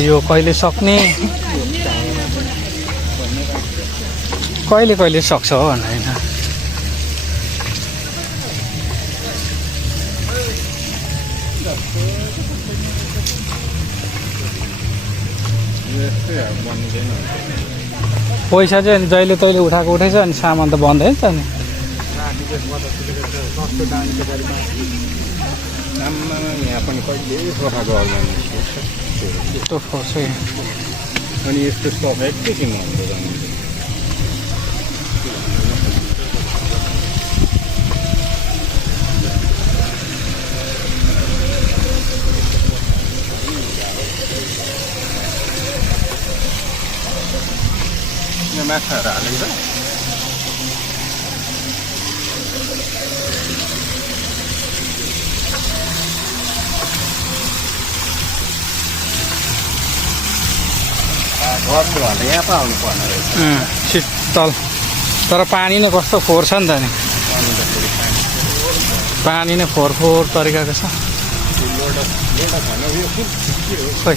यो कहिले सक्ने कहिले सक्छ हो होइन होइन पैसा चाहिँ अनि जहिले तैले उठाएको उठाइछ अनि सामान त बन्दैन त नि यहाँ पनि कहिले सफा गर्दैन यस्तो फर्छ अनि यस्तो सफा एकैछिन हुन्छ माछाहरू हालेको छ गर्नु भने यहाँ पो आउनु पर्ने रहेछ शीतल तर पानी नै कस्तो फोहोर छ नि त नि पानी नै फोहोर तरिकाको छ खोइ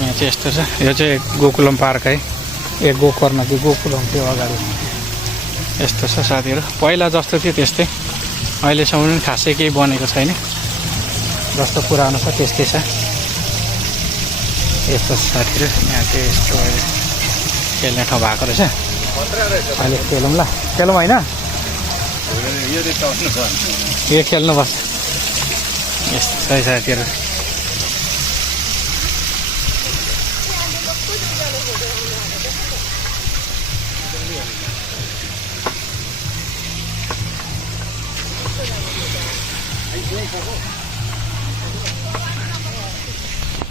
यहाँ चाहिँ यस्तो छ यो चाहिँ गोकुलम पार्क है ए गोकर्ण कि गोकुलम त्यो अगाडि यस्तो छ साथीहरू पहिला जस्तो थियो त्यस्तै अहिलेसम्म पनि खासै केही बनेको छैन जस्तो पुरानो छ त्यस्तै छ यस्तो साथीहरू यहाँ चाहिँ यस्तो खेल्ने ठाउँ भएको रहेछ अहिले खेलौँ ल खेलौँ होइन यो खेल्नुपर्छ यस्तो छ साथीहरू